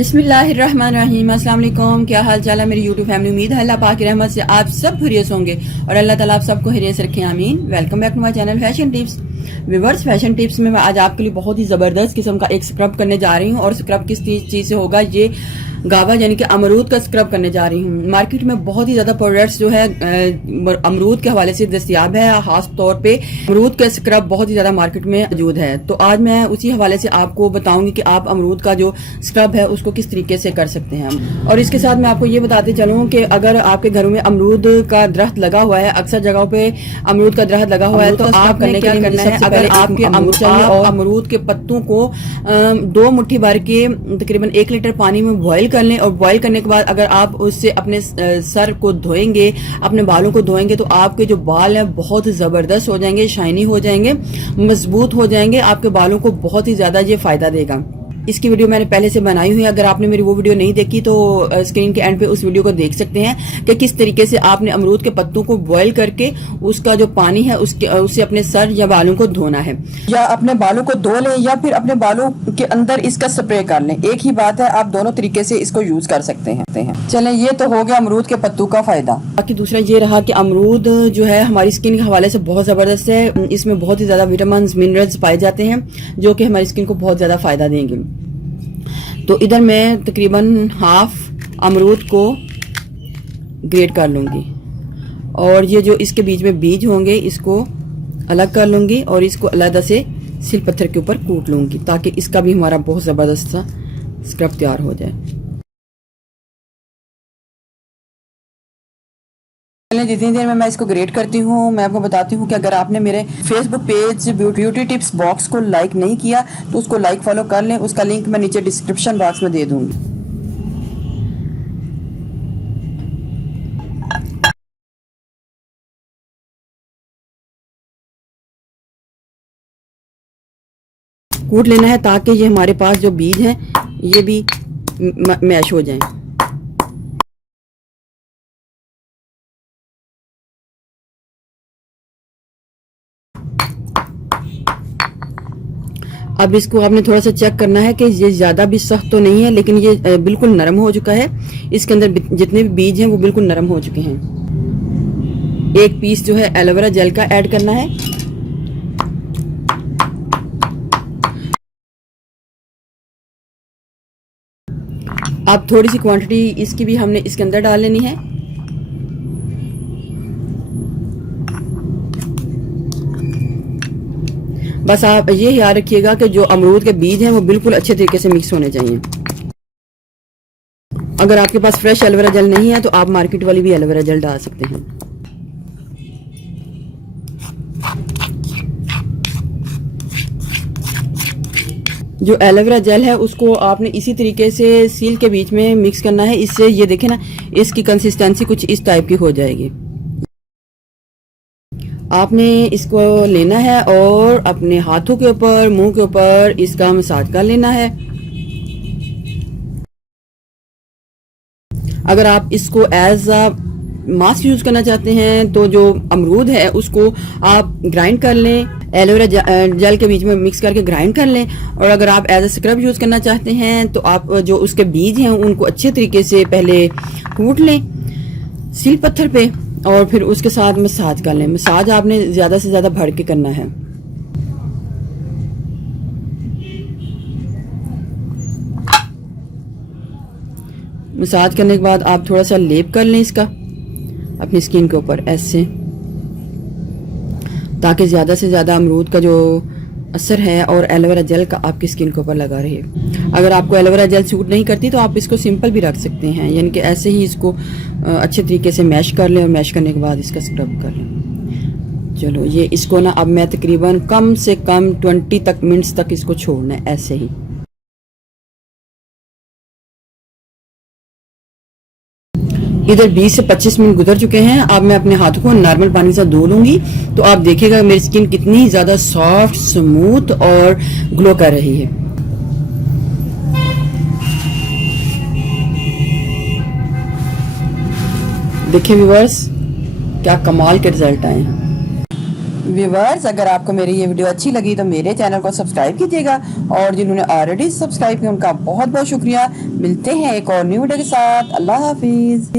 बिस्मिल्लाहिर्रहमानिर्रहीम। अस्सलाम वालेकुम। क्या हाल चाल है मेरी यूट्यूब फैमिली। उम्मीद है अल्लाह पाक की रहमत से आप सब खैरियत होंगे और अल्लाह ताला आप सबको खैरियत से रखे, आमीन। Welcome back to my channel fashion tips. Viewers, fashion tips में मैं आज आपके लिए बहुत ही ज़बरदस्त किस्म का एक स्क्रब करने जा रही हूँ। और स्क्रब किस चीज़ से होगा, ये गावा यानी कि अमरूद का स्क्रब करने जा रही हूँ। मार्केट में बहुत ही ज़्यादा प्रोडक्ट्स जो है अमरूद के हवाले से दस्तियाब है। खास तौर पे अमरूद का स्क्रब बहुत ही ज़्यादा मार्केट में मौजूद है। तो आज मैं उसी हवाले से आपको बताऊंगी कि आप अमरूद का जो स्क्रब है उसको किस तरीके से कर सकते हैं। और इसके साथ मैं आपको ये बताते चलूँ कि अगर आपके घरों में अमरूद का दरख्त लगा हुआ है, अक्सर जगहों पे अमरूद का दरख्त लगा हुआ है, तो आप करने क्या करना है, अगर आपके अमरूद के पत्तों को 2 मुट्ठी भर के तकरीबन 1 लीटर पानी में बॉईल कर लें। और बॉईल करने के बाद अगर आप उससे अपने सर को धोएंगे, अपने बालों को धोएंगे, तो आपके जो बाल हैं बहुत जबरदस्त हो जाएंगे, शाइनी हो जाएंगे, मजबूत हो जाएंगे। आपके बालों को बहुत ही ज्यादा ये फायदा देगा। इसकी वीडियो मैंने पहले से बनाई हुई है। अगर आपने मेरी वो वीडियो नहीं देखी तो स्क्रीन के एंड पे उस वीडियो को देख सकते हैं कि किस तरीके से आपने अमरूद के पत्तों को बॉईल करके उसका जो पानी है उससे अपने सर या बालों को धोना है, या अपने बालों को धो लें या फिर अपने बालों के अंदर इसका स्प्रे कर लें। एक ही बात है, आप दोनों तरीके से इसको यूज कर सकते हैं। चलें, ये तो हो गया अमरूद के पत्तों का फायदा। बाकी दूसरा ये रहा कि अमरूद जो है हमारी स्किन के हवाले से बहुत जबरदस्त है। इसमें बहुत ही ज्यादा विटामिन मिनरल्स पाए जाते हैं जो कि हमारी स्किन को बहुत ज्यादा फायदा देंगे। तो इधर मैं तकरीबन हाफ अमरूद को ग्रेट कर लूँगी और ये जो इसके बीच में बीज होंगे इसको अलग कर लूँगी और इसको अलग से सिल पत्थर के ऊपर कूट लूँगी ताकि इसका भी हमारा बहुत ज़बरदस्त सा स्क्रब तैयार हो जाए। जितनी देर में मैं इसको ग्रेट करती हूँ, मैं आपको बताती हूँ कि अगर आपने मेरे Facebook page beauty tips box को लाइक नहीं किया तो उसको लाइक फॉलो कर लें। उसका लिंक मैं नीचे डिस्क्रिप्शन बॉक्स में दे दूंगी। कूट लेना है ताकि ये हमारे पास जो बीज हैं ये भी मैश हो जाएं। अब इसको आपने थोड़ा सा चेक करना है कि ये ज़्यादा भी सख्त तो नहीं है, लेकिन ये बिल्कुल नरम हो चुका है। इसके अंदर जितने भी बीज हैं वो बिल्कुल नरम हो चुके हैं। 1 पीस जो है एलोवेरा जेल का ऐड करना है। अब थोड़ी सी क्वांटिटी इसकी भी हमने इसके अंदर डाल लेनी है। बस आप ये याद रखिएगा कि जो अमरूद के बीज हैं वो बिल्कुल अच्छे तरीके से मिक्स होने चाहिए। अगर आपके पास फ्रेश एलोवेरा जेल नहीं है तो आप मार्केट वाली भी एलोवेरा जेल डाल सकते हैं। जो एलोवेरा जेल है उसको आपने इसी तरीके से सील के बीच में मिक्स करना है। इससे ये देखें ना, इसकी कंसिस्टेंसी कुछ इस टाइप की हो जाएगी। आपने इसको लेना है और अपने हाथों के ऊपर, मुंह के ऊपर इसका मसाज कर लेना है। अगर आप इसको एज अ मास्क यूज करना चाहते हैं तो जो अमरूद है उसको आप ग्राइंड कर लें, एलोवेरा जेल के बीच में मिक्स करके ग्राइंड कर लें। और अगर आप एज अ स्क्रब यूज करना चाहते हैं तो आप जो उसके बीज हैं उनको अच्छे तरीके से पहले कूट लें सील पत्थर पे और फिर उसके साथ मसाज कर लें। मसाज आपने ज़्यादा से ज़्यादा भर के करना है। मसाज करने के बाद आप थोड़ा सा लेप कर लें इसका अपनी स्किन के ऊपर ऐसे, ताकि ज़्यादा से ज़्यादा अमरूद का जो असर है और एलोवेरा जेल का आपकी स्किन के ऊपर लगा रहे। अगर आपको एलोवेरा जेल सूट नहीं करती तो आप इसको सिंपल भी रख सकते हैं, यानी कि ऐसे ही इसको अच्छे तरीके से मैश कर लें और मैश करने के बाद इसका स्क्रब कर लें। चलो, ये इसको ना अब मैं तकरीबन कम से कम 20 मिनट्स तक इसको छोड़ना है ऐसे ही। इधर 20 से 25 मिनट गुजर चुके हैं। अब मैं अपने हाथों को नॉर्मल पानी से धो लूंगी तो आप देखिएगा मेरी स्किन कितनी ज्यादा सॉफ्ट, स्मूथ और ग्लो कर रही है। देखिए व्यूअर्स, क्या कमाल के रिजल्ट आए हैं। व्यूवर्स, अगर आपको मेरी ये वीडियो अच्छी लगी तो मेरे चैनल को सब्सक्राइब कीजिएगा, और जिन्होंने ऑलरेडी सब्सक्राइब किया उनका बहुत बहुत शुक्रिया। मिलते हैं एक और न्यू वीडियो के साथ। अल्लाह हाफिज।